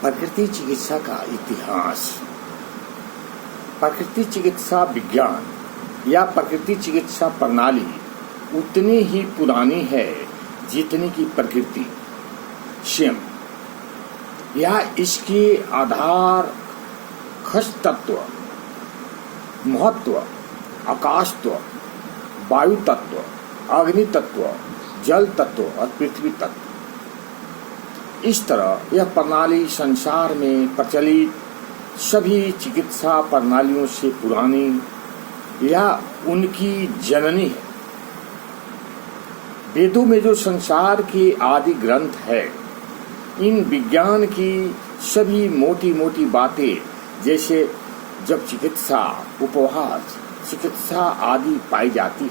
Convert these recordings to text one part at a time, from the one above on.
प्रकृति चिकित्सा का इतिहास। प्रकृति चिकित्सा विज्ञान या प्रकृति चिकित्सा प्रणाली उतनी ही पुरानी है जितनी की प्रकृति स्वयं। या इसके आधार खश तत्व, महत्व, आकाश तत्व, वायु तत्व, अग्नि तत्व, जल तत्व और पृथ्वी तत्व। इस तरह यह प्रणाली संसार में प्रचलित सभी चिकित्सा प्रणालियों से पुरानी या उनकी जननी है। वेदों में जो संसार के आदि ग्रंथ है, इन विज्ञान की सभी मोटी मोटी बातें, जैसे जब चिकित्सा, उपवास, चिकित्सा आदि पाई जाती है।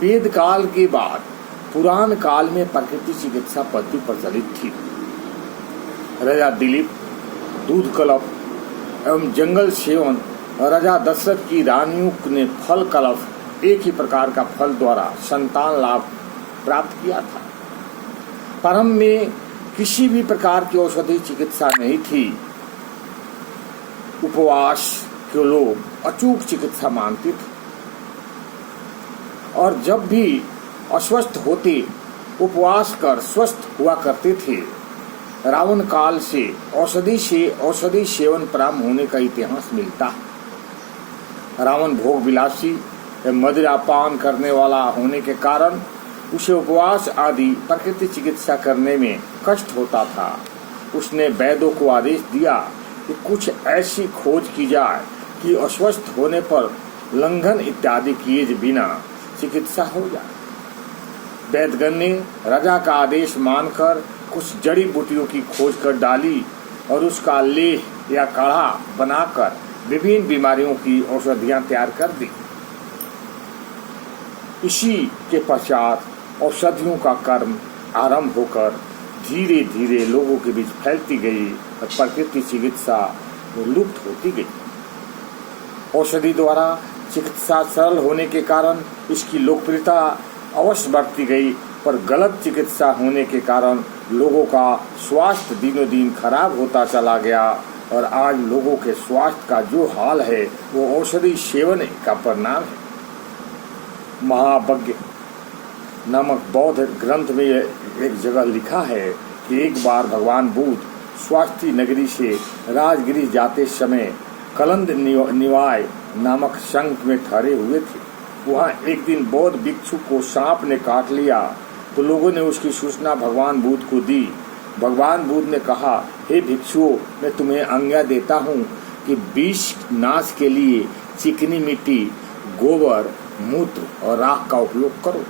वेद काल के बाद पुरान काल में प्रकृति चिकित्सा पद्धति प्रचलित थी। राजा दिलीप दूध कलप एवं जंगल सेवन, राजा दशरथ की रानियों ने फल कलप, एक ही प्रकार का फल द्वारा संतान लाभ प्राप्त किया था। प्रारंभ में किसी भी प्रकार की औषधि चिकित्सा नहीं थी। उपवास के लोग अचूक चिकित्सा मानते थे और जब भी अस्वस्थ होते उपवास कर स्वस्थ हुआ करते थे। रावण काल से औषधि सेवन प्रारंभ होने का इतिहास मिलता है। रावण भोग विलासी मदिरा पान करने वाला होने के कारण उसे उपवास आदि प्रकृति चिकित्सा करने में कष्ट होता था। उसने वैद्यों को आदेश दिया कि कुछ ऐसी खोज की जाए कि अस्वस्थ होने पर लंघन इत्यादि किए बिना चिकित्सा हो जाए। वैद्यगण ने राजा का आदेश मानकर कुछ जड़ी बूटियों की खोज कर डाली और उसका लेह या काढ़ा बनाकर विभिन्न बीमारियों की औषधियां तैयार कर दी। इसी के पश्चात औषधियों का कर्म आरंभ होकर धीरे धीरे लोगों के बीच फैलती गई और प्रकृति चिकित्सा लुप्त होती गई। औषधि द्वारा चिकित्सा सरल होने के कारण इसकी लोकप्रियता अवश्य बढ़ती गई, पर गलत चिकित्सा होने के कारण लोगों का स्वास्थ्य दिनों दिन खराब होता चला गया और आज लोगों के स्वास्थ्य का जो हाल है वो औषधि सेवन का परिणाम है। महाभाग्य नामक बौद्ध ग्रंथ में एक जगह लिखा है कि एक बार भगवान बुद्ध स्वास्थ्य नगरी से राजगिरी जाते समय कलंद निवाय नामक शंख में ठहरे हुए थे। वहाँ एक दिन बौद्ध भिक्षु को सांप ने काट लिया तो लोगों ने उसकी सूचना भगवान बुद्ध को दी। भगवान बुद्ध ने कहा, हे भिक्षुओं, मैं तुम्हें आज्ञा देता हूँ कि विष नाश के लिए चिकनी मिट्टी, गोबर, मूत्र और राख का उपयोग करो।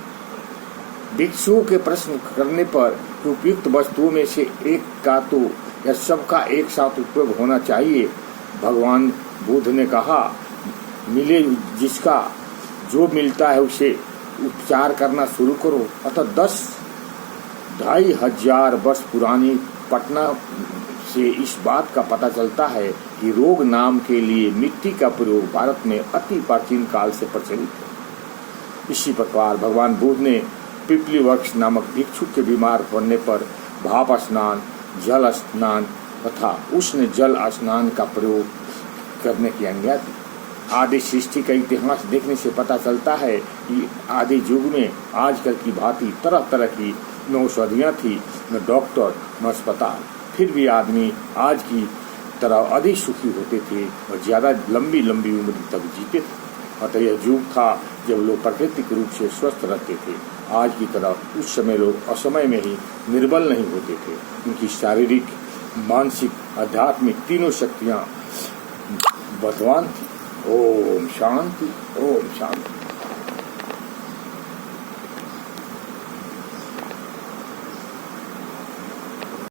भिक्षुओं के प्रश्न करने पर उपयुक्त वस्तुओं में से एक का तो या सबका एक साथ उपयोग होना चाहिए। भगवान बुद्ध ने कहा, मिले जिसका जो मिलता है उसे उपचार करना शुरू करो। अतः 2,500 वर्ष पुरानी पटना से इस बात का पता चलता है कि रोग नाम के लिए मिट्टी का प्रयोग भारत में अति प्राचीन काल से प्रचलित है। इसी प्रकार भगवान बुद्ध ने पिपली वृक्ष नामक भिक्षु के बीमार होने पर भाप स्नान, जल स्नान तथा उष्ण जल स्नान का प्रयोग करने की आज्ञा दी। आदि सृष्टि का इतिहास देखने से पता चलता है कि आदि युग में आजकल की भांति तरह तरह की न औषधियाँ थी, न डॉक्टर, न अस्पताल। फिर भी आदमी आज की तरह अधिक सुखी होते थे और ज़्यादा लंबी लंबी उम्र तक जीते थे। अतः यह युग था जब लोग प्राकृतिक रूप से स्वस्थ रहते थे। आज की तरह उस समय लोग असमय में ही निर्बल नहीं होते थे। उनकी शारीरिक, मानसिक, आध्यात्मिक तीनों शक्तियाँ बलवान थी। ओम शांति, ओम शांति।